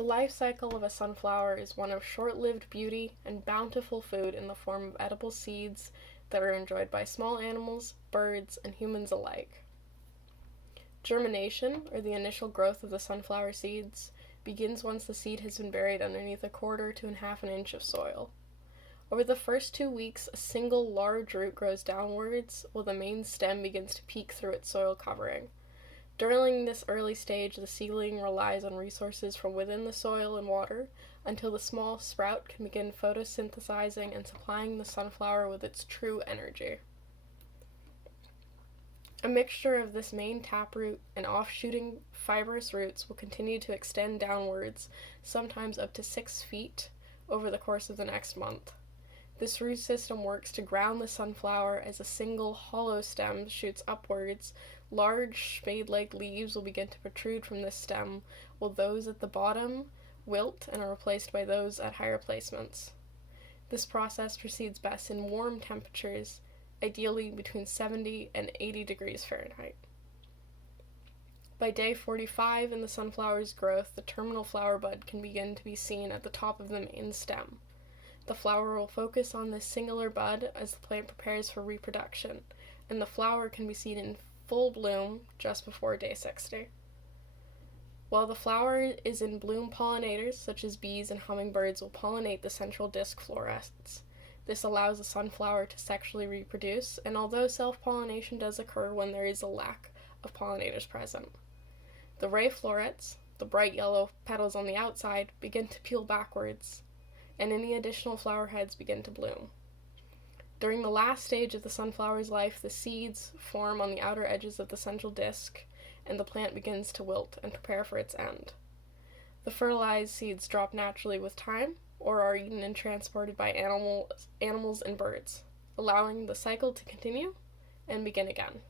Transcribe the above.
The life cycle of a sunflower is one of short-lived beauty and bountiful food in the form of edible seeds that are enjoyed by small animals, birds, and humans alike. Germination, or the initial growth of the sunflower seeds, begins once the seed has been buried underneath 1/4 to 1/2 inch of soil. Over the first 2 weeks, a single large root grows downwards, while the main stem begins to peek through its soil covering. During this early stage, the seedling relies on resources from within the soil and water until the small sprout can begin photosynthesizing and supplying the sunflower with its true energy. A mixture of this main taproot and off-shooting fibrous roots will continue to extend downwards, sometimes up to 6 feet, over the course of the next month. This root system works to ground the sunflower as a single hollow stem shoots upwards. Large spade-like leaves will begin to protrude from this stem, while those at the bottom wilt and are replaced by those at higher placements. This process proceeds best in warm temperatures, ideally between 70 and 80 degrees Fahrenheit. By day 45 in the sunflower's growth, the terminal flower bud can begin to be seen at the top of the main stem. The flower will focus on this singular bud as the plant prepares for reproduction, and the flower can be seen in full bloom just before day 60. While the flower is in bloom, pollinators such as bees and hummingbirds will pollinate the central disc florets. This allows the sunflower to sexually reproduce, and although self-pollination does occur when there is a lack of pollinators present. The ray florets, the bright yellow petals on the outside, begin to peel backwards, and any additional flower heads begin to bloom. During the last stage of the sunflower's life, the seeds form on the outer edges of the central disc, and the plant begins to wilt and prepare for its end. The fertilized seeds drop naturally with time, or are eaten and transported by animals and birds, allowing the cycle to continue and begin again.